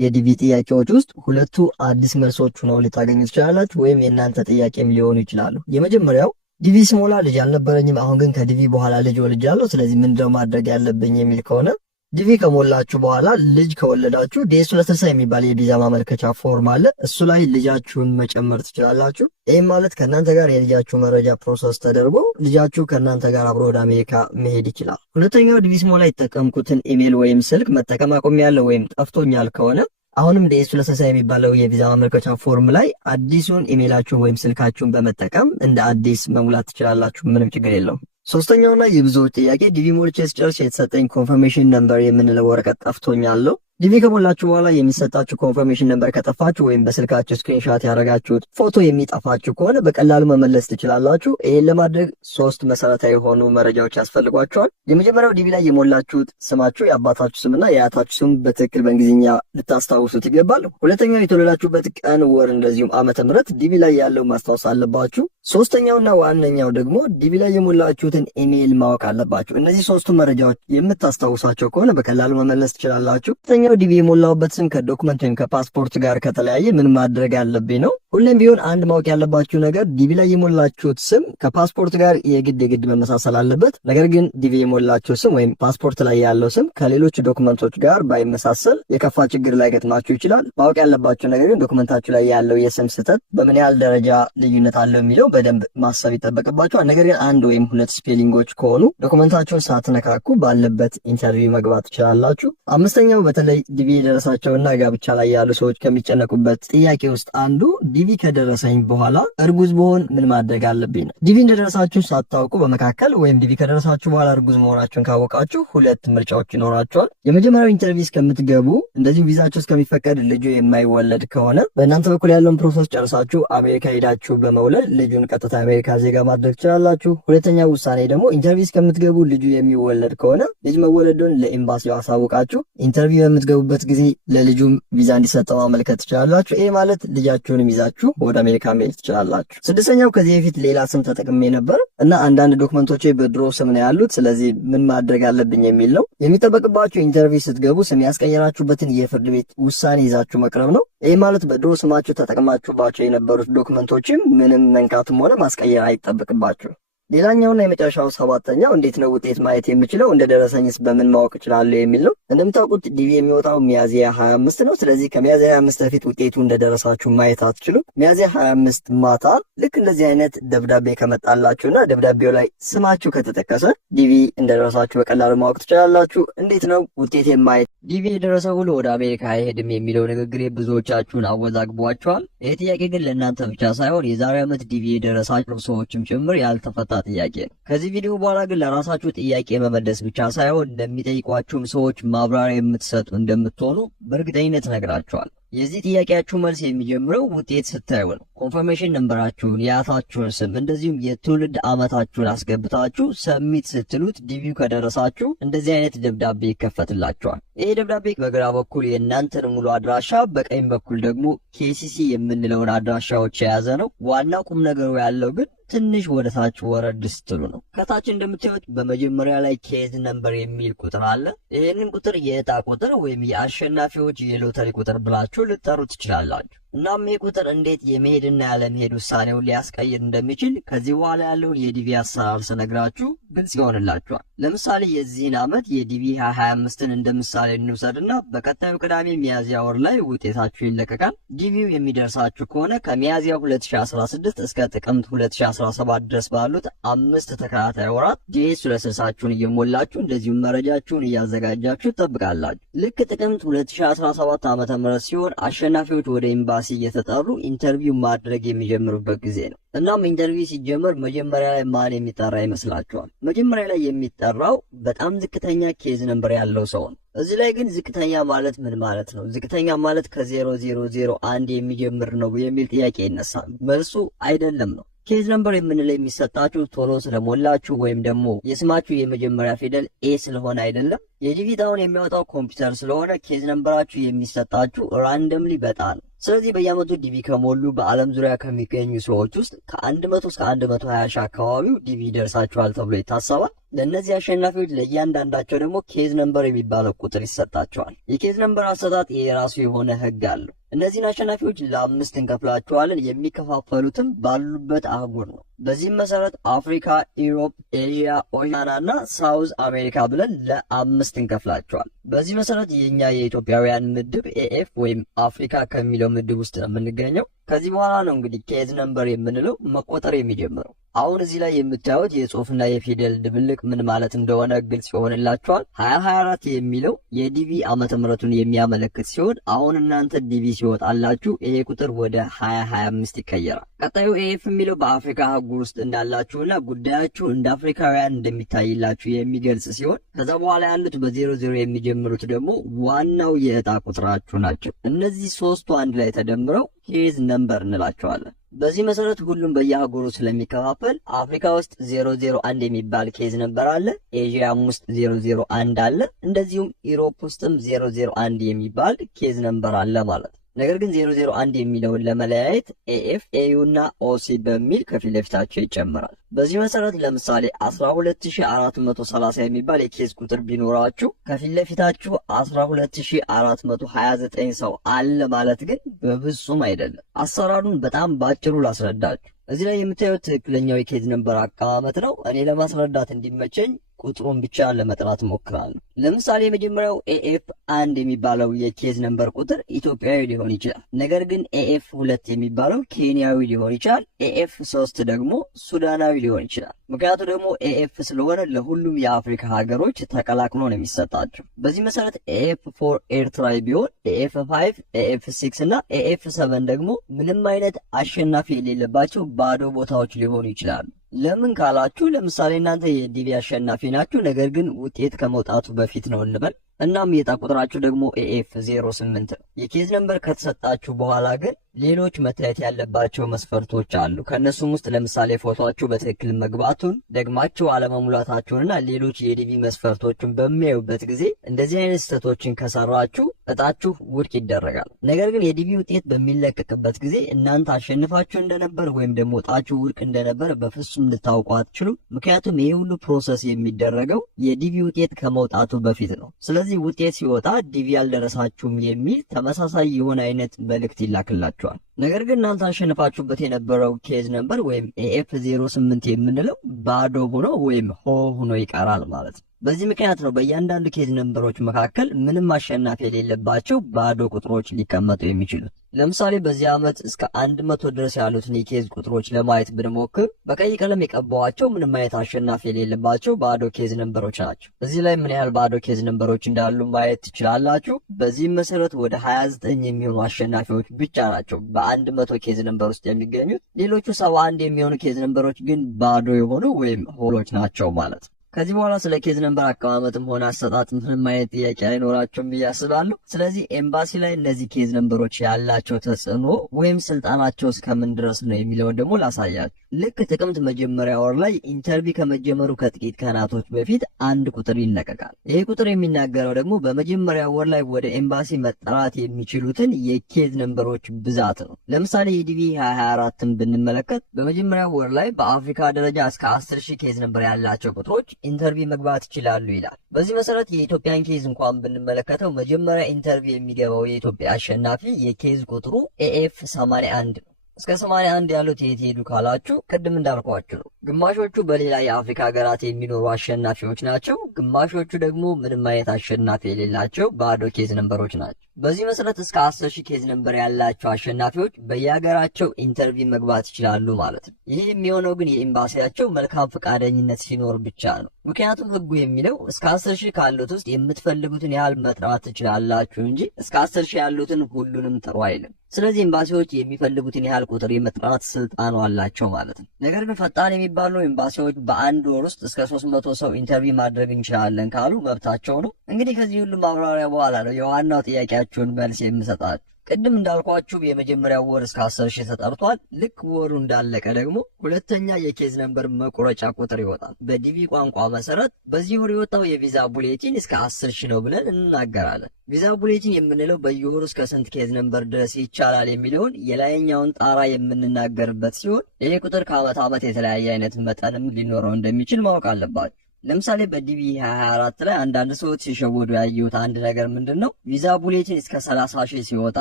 የዲቪ ጥያቄዎች ውስጥ ሁለቱ አዲስ መልሶች ሆነው ልታገኙ ትችላላችሁ፣ ወይም የእናንተ ጥያቄም ሊሆኑ ይችላሉ። የመጀመሪያው ዲቪ ስሞላ ልጅ አልነበረኝም፣ አሁን ግን ከዲቪ በኋላ ልጅ ወልጃለሁ፣ ስለዚህ ምንድነው ማድረግ ያለብኝ የሚል ከሆነ ዲቪ ከሞላችሁ በኋላ ልጅ ከወለዳችሁ ዴስ 260 የሚባል የቪዛ ማመልከቻ ፎርም አለ። እሱ ላይ ልጃችሁን መጨመር ትችላላችሁ። ይህም ማለት ከእናንተ ጋር የልጃችሁ መረጃ ፕሮሰስ ተደርጎ ልጃችሁ ከእናንተ ጋር አብሮ ወደ አሜሪካ መሄድ ይችላል። ሁለተኛው ዲቪ ስሞላ የተጠቀምኩትን ኢሜል ወይም ስልክ መጠቀም አቁሜያለሁ ወይም ጠፍቶኛል ከሆነ አሁንም ዴስ 260 የሚባለው የቪዛ ማመልከቻ ፎርም ላይ አዲሱን ኢሜላችሁን ወይም ስልካችሁን በመጠቀም እንደ አዲስ መሙላት ትችላላችሁ። ምንም ችግር የለውም። ሶስተኛውና የብዙዎች ጥያቄ ዲቪ ሞልቼ ስጨርስ የተሰጠኝ ኮንፈርሜሽን ነምበር የምንለው ወረቀት ጠፍቶኛል። ዲቪ ከሞላችሁ በኋላ የሚሰጣችሁ ኮንፈርሜሽን ነምበር ከጠፋችሁ ወይም በስልካችሁ ስክሪንሻት ያደረጋችሁት ፎቶ የሚጠፋችሁ ከሆነ በቀላሉ መመለስ ትችላላችሁ። ይህን ለማድረግ 3 መሰረታዊ የሆኑ መረጃዎች ያስፈልጓቸዋል። የመጀመሪያው ዲቪ ላይ የሞላችሁት ስማችሁ፣ የአባታችሁ ስምና የአያታችሁ ስም በትክክል በእንግሊዝኛ ልታስታውሱት ይገባል። ሁለተኛው የተወለዳችሁበት ቀን፣ ወር እንደዚሁም ዓመተ ምህረት ዲቪ ላይ ያለው ማስታወስ አለባችሁ። ሶስተኛውና ዋነኛው ደግሞ ዲቪ ላይ የሞላችሁትን ኢሜይል ማወቅ አለባችሁ። እነዚህ 3ቱ መረጃዎች የምታስታውሳቸው ከሆነ በቀላሉ መመለስ ትችላላችሁ። ዲቪ የሞላውበት ስም ከዶክመንት ወይም ከፓስፖርት ጋር ከተለያየ ምን ማድረግ አለብኝ ነው። ሁሌም ቢሆን አንድ ማወቅ ያለባችሁ ነገር ዲቪ ላይ የሞላችሁት ስም ከፓስፖርት ጋር የግድ መመሳሰል አለበት። ነገር ግን ዲቪ የሞላችሁ ስም ወይም ፓስፖርት ላይ ያለው ስም ከሌሎች ዶክመንቶች ጋር ባይመሳሰል የከፋ ችግር ላይ ገጥማችሁ ይችላል። ማወቅ ያለባችሁ ነገር ግን ዶክመንታችሁ ላይ ያለው የስም ስህተት በምን ያህል ደረጃ ልዩነት አለው የሚለው በደንብ ማሰብ ይጠበቅባችኋል። ነገር ግን 1 ወይም 2 ስፔሊንጎች ከሆኑ ዶክመንታችሁን ሳትነካኩ ባለበት ኢንተርቪው መግባት ትችላላችሁ። አምስተኛው በተለይ ዲቪ የደረሳቸውና ጋብቻ ላይ ያሉ ሰዎች ከሚጨነቁበት ጥያቄ ውስጥ አንዱ ዲቪ ከደረሰኝ በኋላ እርጉዝ ብሆን ምን ማድረግ አለብኝ ነው። ዲቪ እንደደረሳችሁ ሳታውቁ በመካከል ወይም ዲቪ ከደረሳችሁ በኋላ እርጉዝ መሆናችሁን ካወቃችሁ 2 ምርጫዎች ይኖራችኋል። የመጀመሪያው ኢንተርቪው እስከምትገቡ እንደዚሁም ቪዛችሁ እስከሚፈቀድ ልጁ የማይወለድ ከሆነ በእናንተ በኩል ያለውን ፕሮሰስ ጨርሳችሁ አሜሪካ ሄዳችሁ በመውለድ ልጁን ቀጥታ አሜሪካ ዜጋ ማድረግ ትችላላችሁ። ሁለተኛው ውሳኔ ደግሞ ኢንተርቪው እስከምትገቡ ልጁ የሚወለድ ከሆነ ልጅ መወለዱን ለኤምባሲው አሳውቃችሁ ኢንተርቪው በምትገቡበት ጊዜ ለልጁም ቪዛ እንዲሰጠው ማመልከት ትችላላችሁ። ይሄ ማለት ልጃችሁንም ይዛችሁ ወደ አሜሪካ መሄድ ትችላላችሁ። ስድስተኛው ከዚህ በፊት ሌላ ስም ተጠቅሜ ነበር እና አንዳንድ ዶክመንቶቼ በድሮ ስም ነው ያሉት፣ ስለዚህ ምን ማድረግ አለብኝ የሚል ነው። የሚጠበቅባችሁ ኢንተርቪው ስትገቡ ስም ያስቀየራችሁበትን የፍርድ ቤት ውሳኔ ይዛችሁ መቅረብ ነው። ይሄ ማለት በድሮ ስማችሁ ተጠቅማችሁባቸው የነበሩት ዶክመንቶችም ምንም መንካትም ሆነ ማስቀየር አይጠበቅባችሁ። ሌላኛውና የመጨረሻው 7ኛው እንዴት ነው ውጤት ማየት የምችለው እንደደረሰኝስ በምን ማወቅ እችላለሁ የሚል ነው። እንደምታውቁት ዲቪ የሚወጣው ሚያዝያ 25 ነው። ስለዚህ ከሚያዝያ 25 በፊት ውጤቱ እንደደረሳችሁ ማየት አትችሉም። ሚያዝያ 25 ማታ ልክ እንደዚህ አይነት ደብዳቤ ከመጣላችሁና ደብዳቤው ላይ ስማችሁ ከተጠቀሰ ዲቪ እንደደረሳችሁ በቀላሉ ማወቅ ትችላላችሁ። እንዴት ነው ውጤት ማየት? ዲቪ የደረሰ ሁሉ ወደ አሜሪካ አይሄድም የሚለው ንግግሬ ብዙዎቻችሁን አወዛግቧቸዋል። ይህ ጥያቄ ግን ለእናንተ ብቻ ሳይሆን የዛሬ ዓመት ዲቪ የደረሳችሁ ሰዎችም ጭምር ያልተፈታ ጥያቄ ነው። ከዚህ ቪዲዮ በኋላ ግን ለራሳችሁ ጥያቄ መመለስ ብቻ ሳይሆን እንደሚጠይቋችሁም ሰዎች ማብራሪያ የምትሰጡ እንደምትሆኑ በእርግጠኝነት ነግራችኋል። የዚህ ጥያቄያችሁ መልስ የሚጀምረው ውጤት ስታዩ ነው። ኮንፈርሜሽን ነምበራችሁን፣ የአያታችሁን ስም እንደዚሁም የትውልድ ዓመታችሁን አስገብታችሁ ሰሚት ስትሉት ዲቪው ከደረሳችሁ እንደዚህ አይነት ደብዳቤ ይከፈትላችኋል። ይህ ደብዳቤ በግራ በኩል የእናንተን ሙሉ አድራሻ፣ በቀኝ በኩል ደግሞ ኬሲሲ የምንለውን አድራሻዎች የያዘ ነው። ዋናው ቁም ነገሩ ያለው ግን ትንሽ ወደ ታች ወረድ ስትሉ ነው። ከታች እንደምታዩት በመጀመሪያ ላይ ኬዝ ነምበር የሚል ቁጥር አለ። ይህንን ቁጥር የዕጣ ቁጥር ወይም የአሸናፊዎች የሎተሪ ቁጥር ብላችሁ ልጠሩ ትችላላችሁ። እናም ይህ ቁጥር እንዴት የመሄድና ያለመሄድ ውሳኔውን ሊያስቀይር እንደሚችል ከዚህ በኋላ ያለውን የዲቪ አሰራር ስነግራችሁ ግልጽ ይሆንላችኋል። ለምሳሌ የዚህን ዓመት የዲቪ 2025ን እንደ ምሳሌ እንውሰድና በቀጣዩ ቅዳሜ ሚያዝያ ወር ላይ ውጤታችሁ ይለቀቃል። ዲቪው የሚደርሳችሁ ከሆነ ከሚያዝያ 2016 እስከ ጥቅምት 2017 ድረስ ባሉት 5 ተከታታይ ወራት ዲኤስ 260ችሁን እየሞላችሁ እንደዚሁም መረጃችሁን እያዘጋጃችሁ ትጠብቃላችሁ። ልክ ጥቅምት 2017 ዓ.ም ሲሆን አሸናፊዎች ወደ ኤምባሲ እየተጠሩ ኢንተርቪው ማድረግ የሚጀምሩበት ጊዜ ነው። እናም ኢንተርቪው ሲጀመር መጀመሪያ ላይ ማን የሚጠራ ይመስላችኋል? መጀመሪያ ላይ የሚጠራው በጣም ዝቅተኛ ኬዝ ነምበር ያለው ሰው ነው። እዚህ ላይ ግን ዝቅተኛ ማለት ምን ማለት ነው? ዝቅተኛ ማለት ከ0001 የሚጀምር ነው የሚል ጥያቄ ይነሳል። መልሱ አይደለም ነው። ኬዝ ነምበር የምንለው የሚሰጣችሁ ቶሎ ስለሞላችሁ ወይም ደግሞ የስማችሁ የመጀመሪያ ፊደል ኤ ስለሆነ አይደለም። የዲቪ ዕጣውን የሚያወጣው ኮምፒውተር ስለሆነ ኬዝ ነምበራችሁ የሚሰጣችሁ ራንደምሊ በጣ ነው። ስለዚህ በየዓመቱ ዲቪ ከሞሉ በዓለም ዙሪያ ከሚገኙ ሰዎች ውስጥ ከ100 እስከ 120 ሺህ አካባቢው ዲቪ ይደርሳቸዋል ተብሎ ይታሰባል። ለእነዚህ አሸናፊዎች ለእያንዳንዳቸው ደግሞ ኬዝ ነምበር የሚባለው ቁጥር ይሰጣቸዋል። የኬዝ ነምበር አሰጣጥ የራሱ የሆነ ህግ አለው። እነዚህን አሸናፊዎች ለ5 እንከፍላቸዋለን። የሚከፋፈሉትም ባሉበት አህጉር ነው። በዚህም መሰረት አፍሪካ፣ ኢሮፕ፣ ኤዥያ፣ ኦሻና እና ሳውዝ አሜሪካ ብለን ለ5 እንከፍላቸዋል። በዚህ መሰረት የኛ የኢትዮጵያውያን ምድብ ኤኤፍ ወይም አፍሪካ ከሚለው ምድብ ውስጥ ነው የምንገኘው። ከዚህ በኋላ ነው እንግዲህ ኬዝ ነምበር የምንለው መቆጠር የሚጀምረው። አሁን እዚህ ላይ የምታዩት የጽሁፍና የፊደል ድብልቅ ምን ማለት እንደሆነ ግልጽ ይሆንላችኋል። 2024 የሚለው የዲቪ ዓመተ ምህረቱን የሚያመለክት ሲሆን አሁን እናንተ ዲቪ ሲወጣላችሁ ይሄ ቁጥር ወደ 2025 ይቀየራል። ቀጣዩ ኤኤፍ የሚለው በአፍሪካ አህጉር ውስጥ እንዳላችሁና ጉዳያችሁ እንደ አፍሪካውያን እንደሚታይላችሁ የሚገልጽ ሲሆን ከዛ በኋላ ያሉት በ00 የሚጀምሩት ደግሞ ዋናው የዕጣ ቁጥራችሁ ናቸው። እነዚህ ሶስቱ አንድ ላይ ተደምረው ኬዝ ነምበር እንላቸዋለን። በዚህ መሰረት ሁሉም በየአህጉሩ ስለሚከፋፈል አፍሪካ ውስጥ 001 የሚባል ኬዝ ነምበር አለ። ኤዥያም ውስጥ 001 አለ። እንደዚሁም ኢሮፕ ውስጥም 001 የሚባል ኬዝ ነምበር አለ ማለት ነው። ነገር ግን 001 የሚለውን ለመለያየት ኤኤፍ፣ ኤዩ እና ኦሲ በሚል ከፊት ለፊታቸው ይጨምራል። በዚህ መሰረት ለምሳሌ 12430 የሚባል የኬዝ ቁጥር ቢኖራችሁ ከፊት ለፊታችሁ 12429 ሰው አለ ማለት ግን በፍጹም አይደለም። አሰራሩን በጣም ባጭሩ ላስረዳችሁ። እዚህ ላይ የምታዩት ትክክለኛው የኬዝ ነምበር አቀማመጥ ነው። እኔ ለማስረዳት እንዲመቸኝ ቁጥሩን ብቻ ለመጥራት ሞክራለሁ። ለምሳሌ የመጀመሪያው ኤኤፍ 1 የሚባለው የኬዝ ነምበር ቁጥር ኢትዮጵያዊ ሊሆን ይችላል። ነገር ግን ኤኤፍ 2 የሚባለው ኬንያዊ ሊሆን ይችላል። ኤኤፍ 3 ደግሞ ሱዳናዊ ሊሆን ይችላል። ምክንያቱ ደግሞ ኤኤፍ ስለሆነ ለሁሉም የአፍሪካ ሀገሮች ተቀላቅሎ ነው የሚሰጣቸው። በዚህ መሰረት ኤኤፍ 4 ኤርትራዊ ቢሆን ኤኤፍ 5፣ ኤኤፍ 6 እና ኤኤፍ 7 ደግሞ ምንም አይነት አሸናፊ የሌለባቸው ባዶ ቦታዎች ሊሆኑ ይችላሉ። ለምን ካላችሁ ለምሳሌ እናንተ የዲቪ አሸናፊ ናችሁ፣ ነገር ግን ውጤት ከመውጣቱ በፊት ነው እንበል። እናም የዕጣ ቁጥራችሁ ደግሞ ኤኤፍ 08 ነው። የኬዝ ነምበር ከተሰጣችሁ በኋላ ግን ሌሎች መታየት ያለባቸው መስፈርቶች አሉ። ከእነሱም ውስጥ ለምሳሌ ፎቶአችሁ በትክክል መግባቱን፣ ደግማችሁ አለመሙላታችሁንና ሌሎች የዲቪ መስፈርቶችን በሚያዩበት ጊዜ እንደዚህ አይነት ስህተቶችን ከሰራችሁ እጣችሁ ውድቅ ይደረጋል። ነገር ግን የዲቪ ውጤት በሚለቀቅበት ጊዜ እናንተ አሸንፋችሁ እንደነበር ወይም ደግሞ እጣችሁ ውድቅ እንደነበር በፍጹም ልታውቁ አትችሉም። ምክንያቱም ይህ ሁሉ ፕሮሰስ የሚደረገው የዲቪ ውጤት ከመውጣቱ በፊት ነው። ስለዚህ ውጤት ሲወጣ ዲቪ አልደረሳችሁም የሚል ተመሳሳይ የሆነ አይነት መልእክት ይላክላችኋል። ነገር ግን እናንተ አሸንፋችሁበት የነበረው ኬዝ ነምበር ወይም ኤኤፍ 08 የምንለው ባዶ ሆኖ ወይም ሆኖ ይቀራል ማለት ነው። በዚህ ምክንያት ነው በእያንዳንዱ ኬዝ ነምበሮች መካከል ምንም አሸናፊ የሌለባቸው ባዶ ቁጥሮች ሊቀመጡ የሚችሉት። ለምሳሌ በዚህ ዓመት እስከ 100 ድረስ ያሉትን የኬዝ ቁጥሮች ለማየት ብንሞክር በቀይ ቀለም የቀባዋቸው ምንም አይነት አሸናፊ የሌለባቸው ባዶ ኬዝ ነምበሮች ናቸው። እዚህ ላይ ምን ያህል ባዶ ኬዝ ነምበሮች እንዳሉ ማየት ትችላላችሁ። በዚህም መሰረት ወደ 29 የሚሆኑ አሸናፊዎች ብቻ ናቸው በ100 ኬዝ ነምበር ውስጥ የሚገኙት። ሌሎቹ 71 የሚሆኑ ኬዝ ነምበሮች ግን ባዶ የሆኑ ወይም ሆሎች ናቸው ማለት ነው። ከዚህ በኋላ ስለ ኬዝ ነምበር አቀማመጥም ሆነ አሰጣጥ ምንም አይነት ጥያቄ አይኖራቸውም ብዬ አስባለሁ። ስለዚህ ኤምባሲ ላይ እነዚህ ኬዝ ነምበሮች ያላቸው ተጽዕኖ ወይም ስልጣናቸው እስከምን ድረስ ነው የሚለውን ደግሞ ላሳያችሁ። ልክ ጥቅምት መጀመሪያ ወር ላይ ኢንተርቪው ከመጀመሩ ከጥቂት ቀናቶች በፊት አንድ ቁጥር ይለቀቃል። ይህ ቁጥር የሚናገረው ደግሞ በመጀመሪያ ወር ላይ ወደ ኤምባሲ መጠራት የሚችሉትን የኬዝ ነምበሮች ብዛት ነው። ለምሳሌ የዲቪ 2024ን ብንመለከት በመጀመሪያ ወር ላይ በአፍሪካ ደረጃ እስከ 10,000 ኬዝ ነምበር ያላቸው ቁጥሮች ኢንተርቪው መግባት ይችላሉ ይላል። በዚህ መሰረት የኢትዮጵያን ኬዝ እንኳን ብንመለከተው መጀመሪያ ኢንተርቪው የሚገባው የኢትዮጵያ አሸናፊ የኬዝ ቁጥሩ ኤኤፍ 81 ነው። እስከ 81 ያሉት የት ሄዱ ካላችሁ ቅድም እንዳልኳችሁ ነው። ግማሾቹ በሌላ የአፍሪካ ሀገራት የሚኖሩ አሸናፊዎች ናቸው። ግማሾቹ ደግሞ ምንም አይነት አሸናፊ የሌላቸው ባዶ ኬዝ ነምበሮች ናቸው። በዚህ መሰረት እስከ 10,000 ኬዝ ነምበር ያላቸው አሸናፊዎች በየሀገራቸው ኢንተርቪው መግባት ይችላሉ ማለት ነው። ይህ የሚሆነው ግን የኤምባሲያቸው መልካም ፈቃደኝነት ሲኖር ብቻ ነው። ምክንያቱም ሕጉ የሚለው እስከ 10,000 ካሉት ውስጥ የምትፈልጉትን ያህል መጥራት ትችላላችሁ እንጂ እስከ 10,000 ያሉትን ሁሉንም ጥሩ አይልም። ስለዚህ ኤምባሲዎች የሚፈልጉትን ያህል ቁጥር የመጥራት ስልጣኑ አላቸው ማለት ነው። ነገር ግን ፈጣን የሚባሉ ኤምባሲዎች በአንድ ወር ውስጥ እስከ 300 ሰው ኢንተርቪው ማድረግ እንችላለን ካሉ መብታቸው ነው። እንግዲህ ከዚህ ሁሉ ማብራሪያ በኋላ ነው የዋናው ጥያቄያችሁ ጥያቄያችሁን መልስ የምሰጣችሁ። ቅድም እንዳልኳችሁ የመጀመሪያው ወር እስከ 10,000 ተጠርቷል። ልክ ወሩ እንዳለቀ ደግሞ ሁለተኛ የኬዝ ነምበር መቁረጫ ቁጥር ይወጣል። በዲቪ ቋንቋ መሰረት በዚህ ወር የወጣው የቪዛ ቡሌቲን እስከ 10,000 ነው ብለን እንናገራለን። ቪዛ ቡሌቲን የምንለው በየወሩ እስከ ስንት ኬዝ ነምበር ድረስ ይቻላል የሚለውን የላይኛውን ጣራ የምንናገርበት ሲሆን ይሄ ቁጥር ከዓመት ዓመት የተለያየ አይነት መጠንም ሊኖረው እንደሚችል ማወቅ አለባችሁ። ለምሳሌ በዲቪ 24 ላይ አንዳንድ ሰዎች ሲሸወዱ ያየሁት አንድ ነገር ምንድነው ቪዛ ቡሌቲን እስከ 30,000 ሲወጣ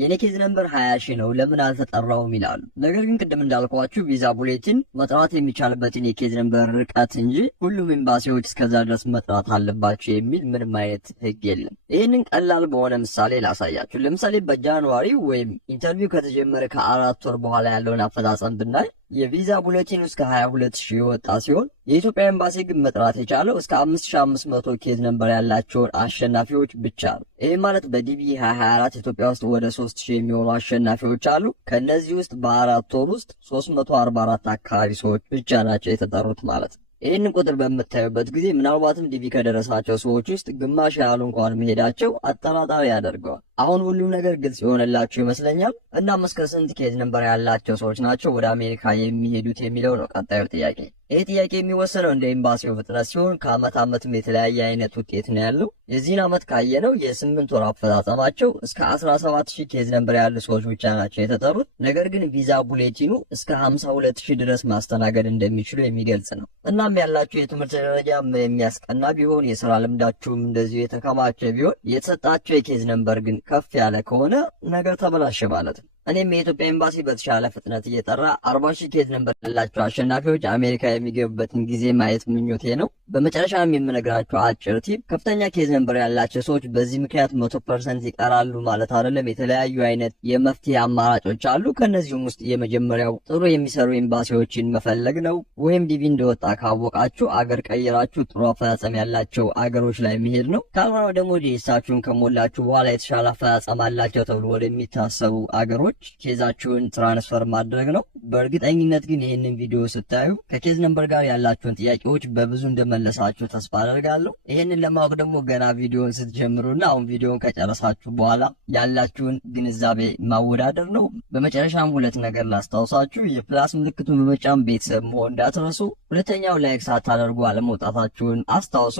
የኔ ኬዝ ነምበር 20,000 ነው ለምን አልተጠራውም ይላሉ። ነገር ግን ቅድም እንዳልኳችሁ ቪዛ ቡሌቲን መጥራት የሚቻልበትን የኬዝ ነምበር ርቀት እንጂ ሁሉም ኤምባሲዎች እስከዛ ድረስ መጥራት አለባቸው የሚል ምንም አይነት ህግ የለም። ይህንን ቀላል በሆነ ምሳሌ ላሳያችሁ። ለምሳሌ በጃንዋሪ ወይም ኢንተርቪው ከተጀመረ ከ4 ወር በኋላ ያለውን አፈጻጸም ብናይ የቪዛ ቡሌቲን እስከ 22,000 የወጣ ሲሆን የኢትዮጵያ ኤምባሲ ግን መጥራት የቻለው እስከ 5,500 ኬዝ ነምበር ያላቸውን አሸናፊዎች ብቻ ነው። ይህ ማለት በዲቪ 2024 ኢትዮጵያ ውስጥ ወደ 3,000 የሚሆኑ አሸናፊዎች አሉ። ከነዚህ ውስጥ በ4 ወር ውስጥ 344 አካባቢ ሰዎች ብቻ ናቸው የተጠሩት ማለት ነው። ይህንን ቁጥር በምታዩበት ጊዜ ምናልባትም ዲቪ ከደረሳቸው ሰዎች ውስጥ ግማሽ ያህሉ እንኳን መሄዳቸው አጠራጣሪ ያደርገዋል። አሁን ሁሉም ነገር ግልጽ የሆነላችሁ ይመስለኛል። እናም እስከ ስንት ኬዝ ነምበር ያላቸው ሰዎች ናቸው ወደ አሜሪካ የሚሄዱት የሚለው ነው ቀጣዩ ጥያቄ። ይህ ጥያቄ የሚወሰነው እንደ ኤምባሲው ፍጥነት ሲሆን ከዓመት ዓመትም የተለያየ አይነት ውጤት ነው ያለው። የዚህን ዓመት ካየነው የ8 ወር አፈጻጸማቸው እስከ 17,000 ኬዝ ነምበር ያሉ ሰዎች ብቻ ናቸው የተጠሩት። ነገር ግን ቪዛ ቡሌቲኑ እስከ 52,000 ድረስ ማስተናገድ እንደሚችሉ የሚገልጽ ነው። እናም ያላችሁ የትምህርት ደረጃ የሚያስቀና ቢሆን የስራ ልምዳችሁም እንደዚሁ የተከማቸ ቢሆን የተሰጣቸው የኬዝ ነምበር ግን ከፍ ያለ ከሆነ ነገር ተበላሸ ማለት ነው። እኔም የኢትዮጵያ ኤምባሲ በተሻለ ፍጥነት እየጠራ 40,000 ኬዝ ነምበር ያላቸው አሸናፊዎች አሜሪካ የሚገቡበትን ጊዜ ማየት ምኞቴ ነው። በመጨረሻም የምነግራችሁ አጭር ቲፕ፣ ከፍተኛ ኬዝ ነምበር ያላቸው ሰዎች በዚህ ምክንያት 100% ይቀራሉ ማለት አይደለም። የተለያዩ አይነት የመፍትሄ አማራጮች አሉ። ከነዚህም ውስጥ የመጀመሪያው ጥሩ የሚሰሩ ኤምባሲዎችን መፈለግ ነው። ወይም ዲቪ እንደወጣ ካወቃችሁ አገር ቀይራችሁ ጥሩ አፈጻጸም ያላቸው አገሮች ላይ መሄድ ነው። ካልሆነ ደግሞ ዲኤሳችሁን ከሞላችሁ በኋላ የተሻለ አፈጻጸም አላቸው ተብሎ ወደሚታሰቡ አገሮች ኬዛችሁን ትራንስፈር ማድረግ ነው። በእርግጠኝነት ግን ይህንን ቪዲዮ ስታዩ ከኬዝ ነምበር ጋር ያላችሁን ጥያቄዎች በብዙ እንደመለሳችሁ ተስፋ አደርጋለሁ። ይህንን ለማወቅ ደግሞ ገና ቪዲዮን ስትጀምሩና አሁን ቪዲዮን ከጨረሳችሁ በኋላ ያላችሁን ግንዛቤ ማወዳደር ነው። በመጨረሻም ሁለት ነገር ላስታውሳችሁ። የፕላስ ምልክቱን በመጫን ቤተሰብ መሆን እንዳትረሱ። ሁለተኛው ላይክ ሳታደርጉ አለመውጣታችሁን አስታውሱ።